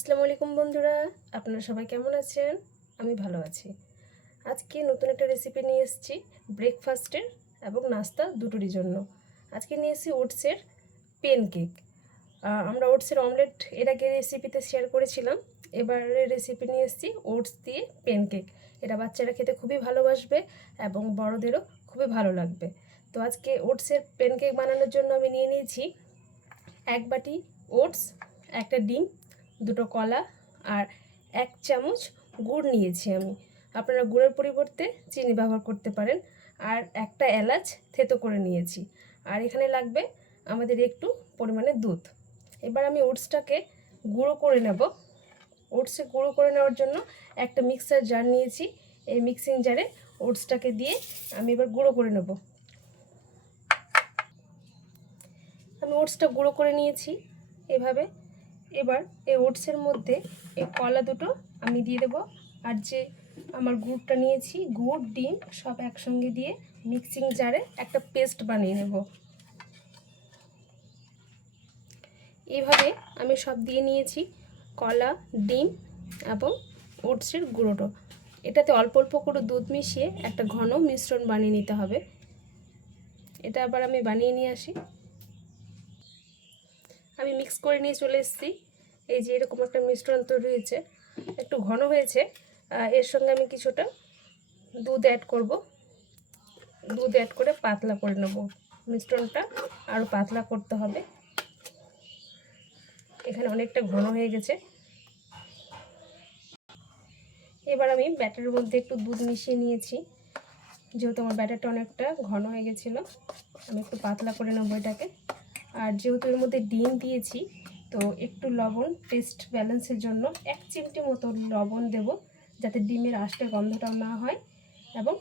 আসসালামু আলাইকুম বন্ধুরা, আপনারা সবাই কেমন আছেন? আমি ভালো আছি। আজকে নতুন একটা রেসিপি নিয়ে এসেছি ব্রেকফাস্টের এবং নাস্তা দুটোরই জন্য। আজকে নিয়ে এসেছি ওটসের পেনকেক। আমরা ওটসের অমলেট এর আগে রেসিপিতে শেয়ার করেছিলাম। এবারে রেসিপি নিয়ে এসেছি ওটস দিয়ে পেনকেক। এটা বাচ্চারা খেতে খুবই ভালোবাসবে এবং বড়দেরও খুবই ভালো লাগবে। তো আজকে ওটসের পেনকেক বানানোর জন্য আমি নিয়ে নিয়েছি 1 বাটি ওটস, একটা ডিম, দুটো কলা আর 1 চামচ গুড় নিয়েছি আমি। আপনারা গুড়ের পরিবর্তে চিনি ব্যবহার করতে পারেন। আর একটা এলাচ থেতো করে নিয়েছি। আর এখানে লাগবে আমাদের একটু পরিমাণে দুধ। এবার আমি ওটসটাকে গুঁড়ো করে নেব। ওটসে গুঁড়ো করে নেওয়ার জন্য একটা মিক্সার জার নিয়েছি। এই মিক্সিং জারে ওটসটাকে দিয়ে আমি এবার গুঁড়ো করে নেব। আমি ওটসটা গুঁড়ো করে নিয়েছি এভাবে। এবার এই ওটসের মধ্যে এই কলা দুটো আমি দিয়ে দেবো। আর যে আমার গুড়টা নিয়েছি, গুড় ডিম সব একসঙ্গে দিয়ে মিক্সিং জারে একটা পেস্ট বানিয়ে নেব। এইভাবে আমি সব দিয়ে নিয়েছি, কলা, ডিম এবং ওটসের গুঁড়োটা। এটাতে অল্প অল্প করে দুধ মিশিয়ে একটা ঘন মিশ্রণ বানিয়ে নিতে হবে। এটা আবার আমি বানিয়ে নিয়ে আসি। আমি মিক্স করে নিয়ে চলে এসেছি। এই যে এরকম একটা মিশ্রণ তৈরি হয়েছে, একটু ঘন হয়েছে। এর সঙ্গে আমি কিছুটা দুধ অ্যাড করব। দুধ অ্যাড করে পাতলা করে নেব। মিশ্রণটা আরও পাতলা করতে হবে। এখানে অনেকটা ঘন হয়ে গেছে। এবার আমি ব্যাটারের মধ্যে একটু দুধ মিশিয়ে নিয়েছি। যেহেতু আমার ব্যাটারটা অনেকটা ঘন হয়ে গেছিলো, আমি একটু পাতলা করে নেবো এটাকে। আর যেহেতু এর মধ্যে ডিম দিয়েছি, তো একটু লবণ টেস্ট ব্যালেন্সের জন্য 1 চিমটি মতো লবণ দেব, যাতে ডিমের আঁশটা গন্ধটাও না হয় এবং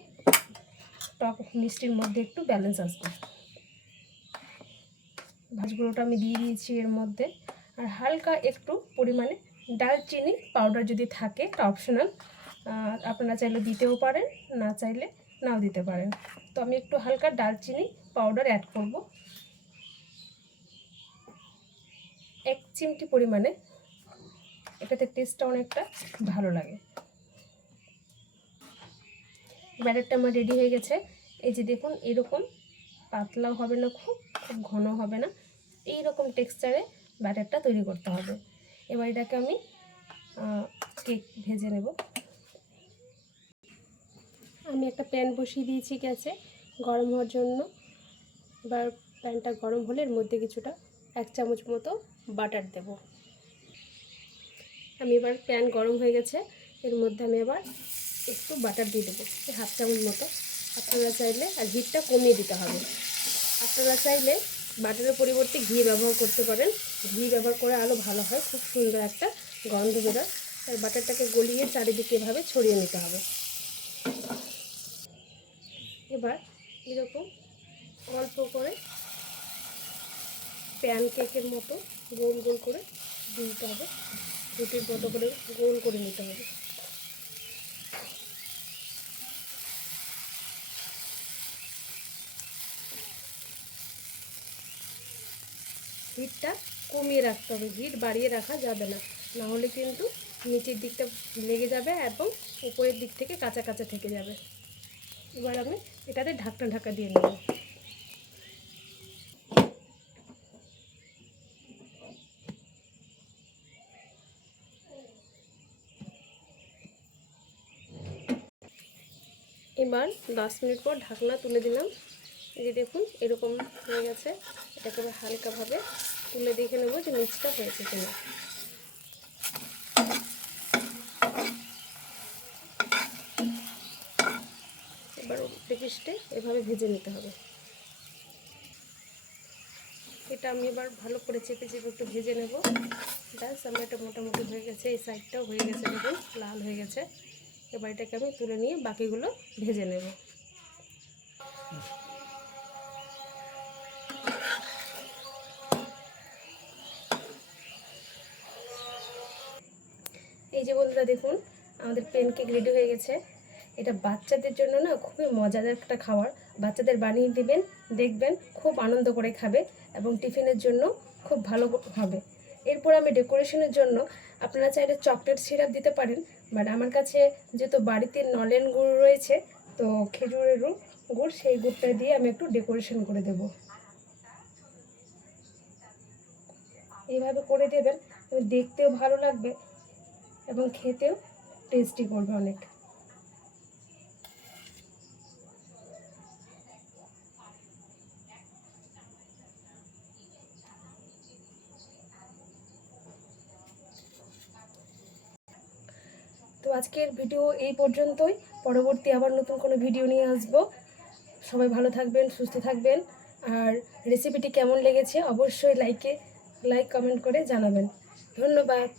টক মিষ্টির মধ্যে একটু ব্যালেন্স আসবে। ভাজগুলোটা আমি দিয়ে দিয়েছি এর মধ্যে। আর হালকা একটু পরিমাণে দারচিনি পাউডার যদি থাকে, এটা অপশনাল, আপনারা চাইলে দিতেও পারেন, না চাইলে নাও দিতে পারেন। তো আমি একটু হালকা দারচিনি পাউডার অ্যাড করব, 1 চিমটি পরিমাণে। এটাতে টেস্টটা অনেকটা ভালো লাগে। ব্যাটারটা আমার রেডি হয়ে গেছে। এই যে দেখুন, এরকম পাতলাও হবে না, খুব খুব ঘন হবে না, এই রকম টেক্সচারে ব্যাটারটা তৈরি করতে হবে। এবার এটাকে আমি কেক ভেজে নেব। আমি একটা প্যান বসিয়ে দিয়েছি গ্যাসে গরম হওয়ার জন্য। এবার প্যানটা গরম হলে এর মধ্যে কিছুটা 1 চামচ মতো বাটার দেব। আমি এবার প্যান গরম হয়ে গেছে, এর মধ্যে আমি এবার একটু বাটার দিয়ে দেবো, 1/2 চামচ মতো। আপনারা চাইলে, আর হিটটা কমিয়ে দিতে হবে, আপনারা চাইলে বাটারের পরিবর্তে ঘি ব্যবহার করতে পারেন। ঘি ব্যবহার করে আরও ভালো হয়, খুব সুন্দর একটা গন্ধ বেরোয়। আর বাটারটাকে গলিয়ে চারিদিকে এভাবে ছড়িয়ে নিতে হবে। এবার এরকম অল্প করে প্যান কেকের মতো গোল গোল করে দিতে হবে, রুটির মতো করে গোল করে নিতে হবে। হিটটা কমিয়ে রাখতে হবে, হিট বাড়িয়ে রাখা যাবে না, না হলে কিন্তু নিচের দিকটা লেগে যাবে এবং উপরের দিক থেকে কাঁচা কাঁচা থেকে যাবে। এবার আমি এটাতে ঢাকা দিয়ে নেব। এবার 10 মিনিট পর ঢাকনা তুলে দিলাম। এই যে দেখুন, এরকম হয়ে গেছে। এটাকে হালকাভাবে তুলে দেখে নেব যে নিচটা হয়েছে কিনা। এবার উল্টে পিষ্টে এভাবে ভেজে নিতে হবে। এটা আমি এবার ভালো করে চেপে চেপে একটু ভেজে নেব। ব্যাস, আমার এটা মোটামুটি হয়ে গেছে। এই সাইডটাও হয়ে গেছে, দেখুন লাল হয়ে গেছে। এবার এটাকে আমি তুলে নিয়ে বাকিগুলো ভেজে নেব। এই যে বন্ধুরা দেখুন, আমাদের প্যানকেক রেডি হয়ে গেছে। এটা বাচ্চাদের জন্য না খুবই মজাদার একটা খাবার। বাচ্চাদের বানিয়ে দেবেন, দেখবেন খুব আনন্দ করে খাবে এবং টিফিনের জন্য খুব ভালো হবে। এরপর আমি ডেকোরেশনের জন্য আপনারা চাইলে চকলেট সিরাপ দিতে পারেন, বাট আমার কাছে যেহেতু বাড়িতে নলেন গুড় রয়েছে, তো খেজুরের গুড়, সেই গুড়টা দিয়ে আমি একটু ডেকোরেশন করে দেব। এইভাবে করে দেবেন, দেখতেও ভালো লাগবে এবং খেতেও টেস্টি করবে অনেক। তো আজকের ভিডিও এই পর্যন্তই। পরবর্তী আবার নতুন কোনো ভিডিও নিয়ে আসবো। সবাই ভালো থাকবেন, সুস্থ থাকবেন। আর রেসিপিটি কেমন লেগেছে অবশ্যই লাইক কমেন্ট করে জানাবেন। ধন্যবাদ।